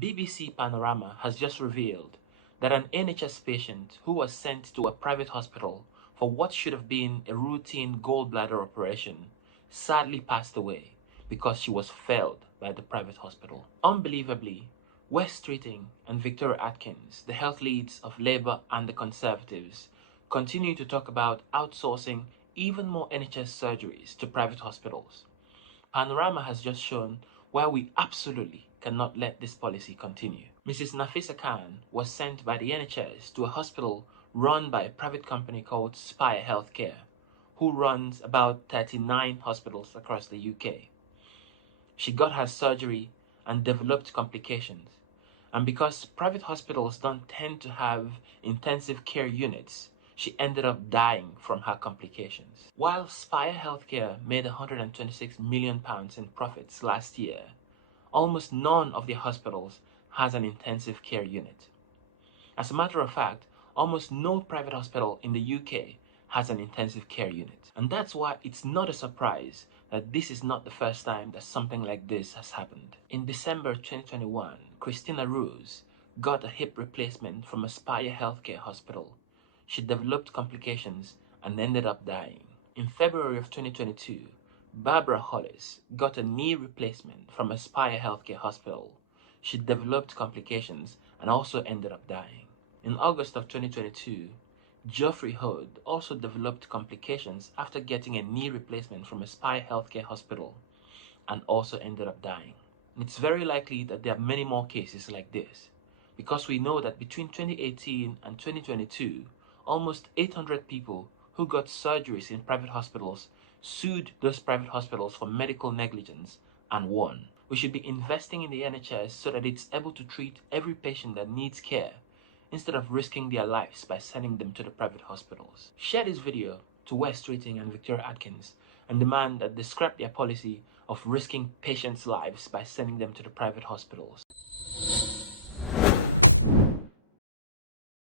BBC Panorama has just revealed that an NHS patient who was sent to a private hospital for what should have been a routine gallbladder operation sadly passed away because she was failed by the private hospital. Unbelievably, Wes Streeting and Victoria Atkins, the health leads of Labour and the Conservatives, continue to talk about outsourcing even more NHS surgeries to private hospitals. Panorama has just shown why we absolutely cannot let this policy continue. Mrs. Nafisa Khan was sent by the NHS to a hospital run by a private company called Spire Healthcare, who runs about 39 hospitals across the UK. She got her surgery and developed complications. And because private hospitals don't tend to have intensive care units, she ended up dying from her complications. While Spire Healthcare made £126 million in profits last year, almost none of their hospitals has an intensive care unit. As a matter of fact, almost no private hospital in the UK has an intensive care unit. And that's why it's not a surprise that this is not the first time that something like this has happened. In December 2021, Christina Rose got a hip replacement from a Spire Healthcare hospital. She developed complications and ended up dying. In February of 2022, Barbara Hollis got a knee replacement from a Spire Healthcare hospital. She developed complications and also ended up dying. In August of 2022, Geoffrey Hood also developed complications after getting a knee replacement from a Spire Healthcare hospital and also ended up dying. And it's very likely that there are many more cases like this, because we know that between 2018 and 2022, almost 800 people who got surgeries in private hospitals sued those private hospitals for medical negligence and won. We should be investing in the NHS so that it's able to treat every patient that needs care, instead of risking their lives by sending them to the private hospitals. Share this video to Wes Streeting and Victoria Atkins and demand that they scrap their policy of risking patients' lives by sending them to the private hospitals.